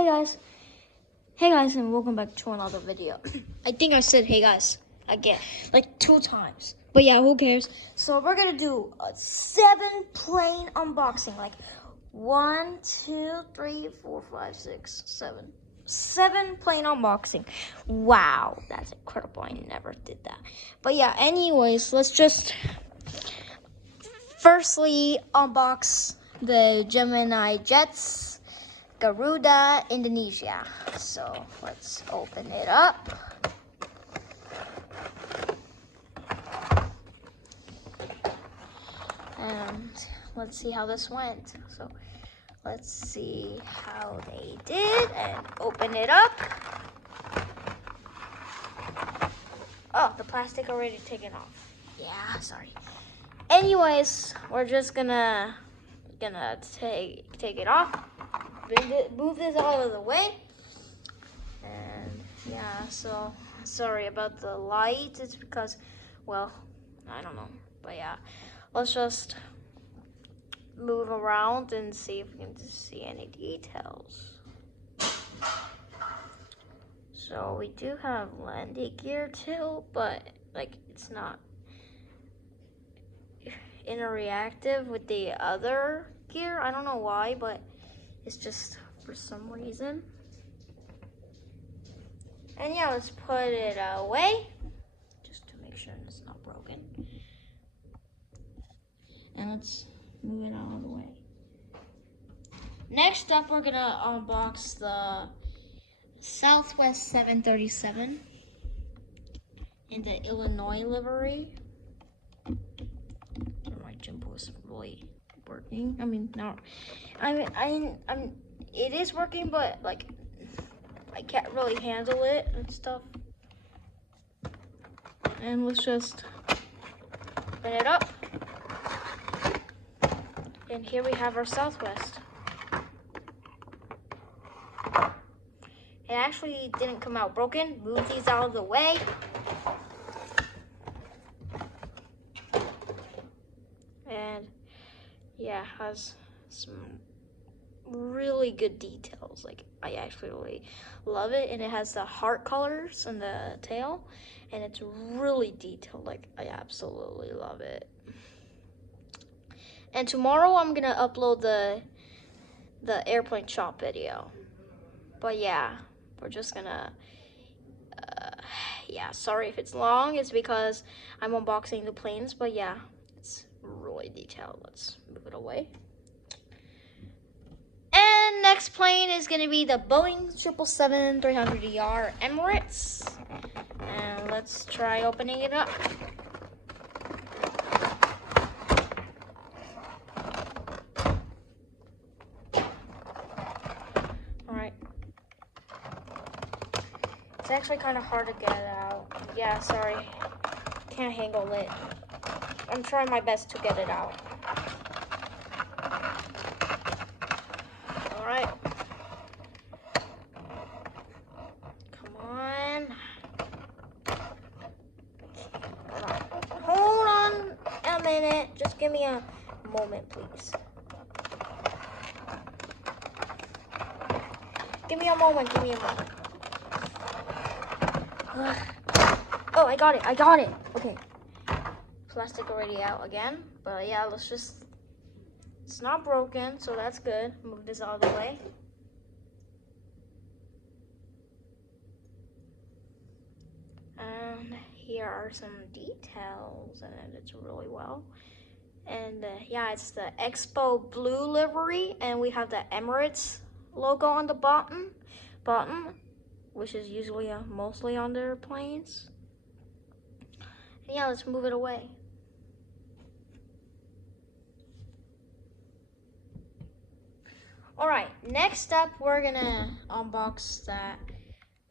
Hey guys. Hey guys, and welcome back to another video. I think I said hey guys again, like 2 times. But yeah, who cares? So we're gonna do a 7 plane unboxing. Like 1, 2, 3, 4, 5, 6, 7. 7 plane unboxing. Wow, that's incredible. I never did that. But yeah, anyways, let's just firstly unbox the Gemini Jets, Garuda, Indonesia. So let's open it up. And let's see how this went. So let's see how they did and open it up. Oh, the plastic already taken off. Yeah, sorry. Anyways, we're just gonna take it off. Move this out of the way. And yeah, so sorry about the light. It's because, well, I don't know. But yeah, let's just move around and see if we can see any details. So we do have landing gear too, but like it's not interactive with the other gear. I don't know why, but it's just for some reason. And yeah, let's put it away just to make sure it's not broken. And let's move it out of the way. Next up, we're gonna unbox the Southwest 737 in the Illinois livery. My jumbo is really working. I mean, no, it is working, but like I can't really handle it and stuff. And let's just open it up. And here we have our Southwest. It actually didn't come out broken. Move these out of the way. And yeah, has some really good details. Like I actually really love it. And it has the heart colors in the tail. And it's really detailed. Like I absolutely love it. And tomorrow I'm gonna upload the airplane shop video. But yeah, we're just gonna, yeah, sorry if it's long. It's because I'm unboxing the planes, but yeah, it's really detailed. Let's move it away. And next plane is gonna be the Boeing 777-300ER Emirates. And let's try opening it up. It's actually kind of hard to get it out. Yeah, sorry. Can't handle it. I'm trying my best to get it out. Alright. Come on. Hold on a minute. Just give me a moment, please. Give me a moment. Give me a moment. Oh, I got it. Okay. Plastic already out again. But yeah, it's not broken, so that's good. Move this out of the way. And here are some details, and it's really well. And yeah, it's the Expo Blue livery, and we have the Emirates logo on the bottom, which is usually mostly on their planes. And yeah, let's move it away. Alright, next up we're gonna unbox that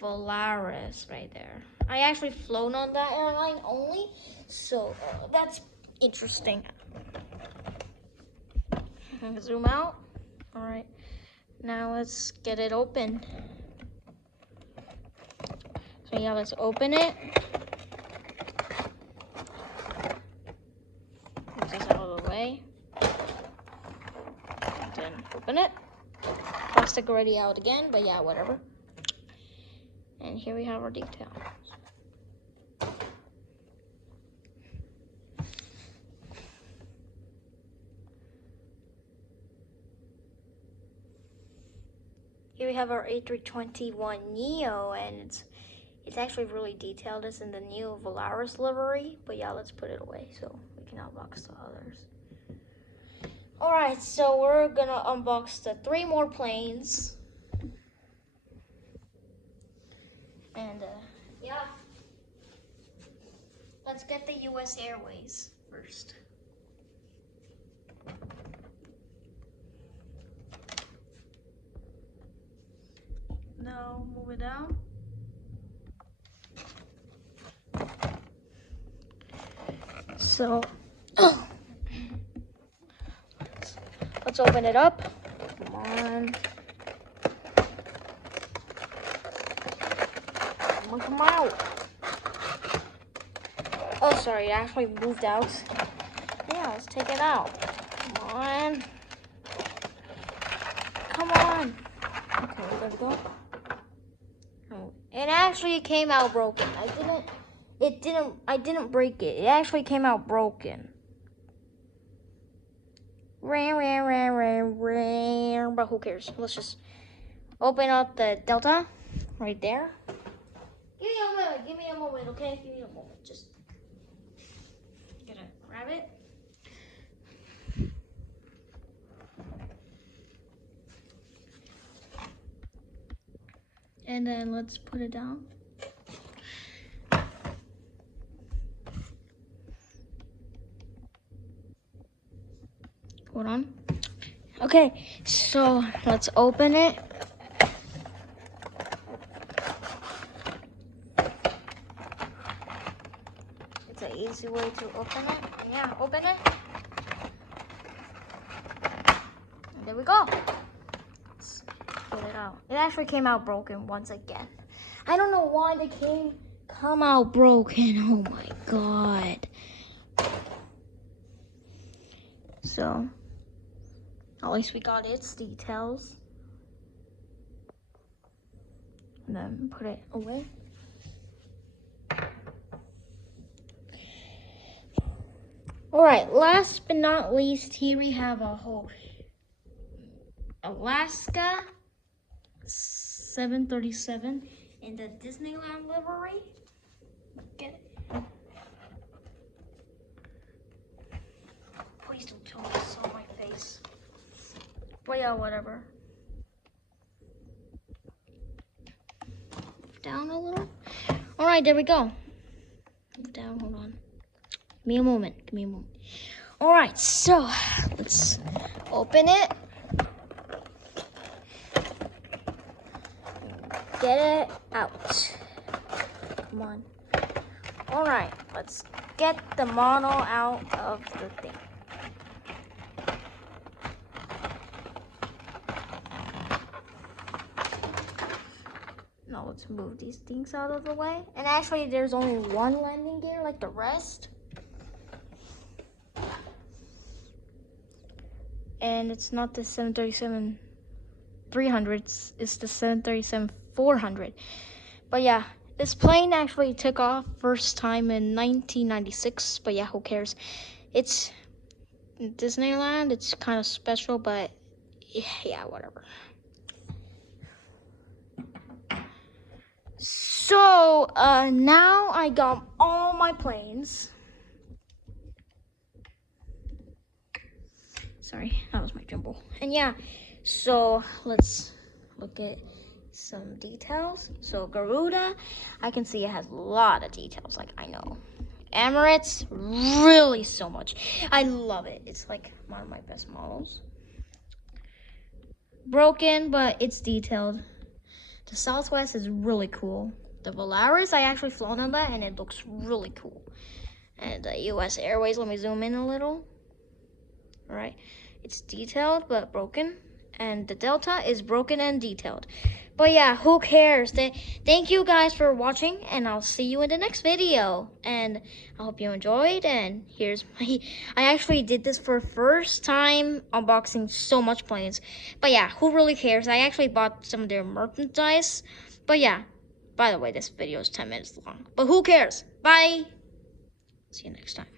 Volaris right there. I actually flown on that airline only, so that's interesting. Zoom out. Alright, now let's get it open. So yeah, let's open it. Move this out of the way. And then open it. plastic already out again, but yeah, whatever. And here we have our details. Here we have our A321neo, and it's actually really detailed. It's in the new Volaris livery, but yeah, let's put it away so we can unbox the others. Alright, so we're gonna unbox the 3 more planes. And yeah, let's get the US Airways first. Now move it down. So let's open it up. Come on. Come out. Oh, sorry, it actually moved out. Yeah, let's take it out. Come on. Come on. Okay, there we go. Oh, it actually came out broken. I didn't break it. It actually came out broken. But who cares? Let's just open up the Delta right there. Give me a moment, okay? Give me a moment. Just gonna grab it. And then let's put it down. Hold on. Okay, so let's open it. It's an easy way to open it. Yeah, open it. And there we go. Let's put it out. It actually came out broken once again. I don't know why they come out broken. Oh my god. So, at least we got its details. And then put it away. Alright, last but not least, here we have a whole Alaska 737 in the Disneyland livery. Get it. Please don't tell me this on my face. But yeah, whatever. Down a little. Alright, there we go. Move down, hold on. Give me a moment. Alright, so let's open it. Get it out. Come on. Alright, let's get the model out of the thing. Now let's move these things out of the way. And actually, there's only one landing gear like the rest. And it's not the 737-300, it's the 737-400. But yeah, this plane actually took off first time in 1996, but yeah, who cares? It's Disneyland, it's kind of special, but yeah, whatever. So, now I got all my planes. Sorry, that was my jumble. And yeah, so let's look at some details. So Garuda, I can see it has a lot of details, like I know. Emirates, really so much. I love it. It's like one of my best models. Broken, but it's detailed. The Southwest is really cool. The Volaris, I actually flown on that and it looks really cool. And the US Airways, let me zoom in a little. All right, it's detailed but broken, and the Delta is broken and detailed. But yeah, who cares? Thank you guys for watching, and I'll see you in the next video. And I hope you enjoyed. And here's my... I actually did this for first time unboxing so much planes. But yeah, who really cares? I actually bought some of their merchandise. But yeah, by the way, this video is 10 minutes long. But who cares? Bye! See you next time.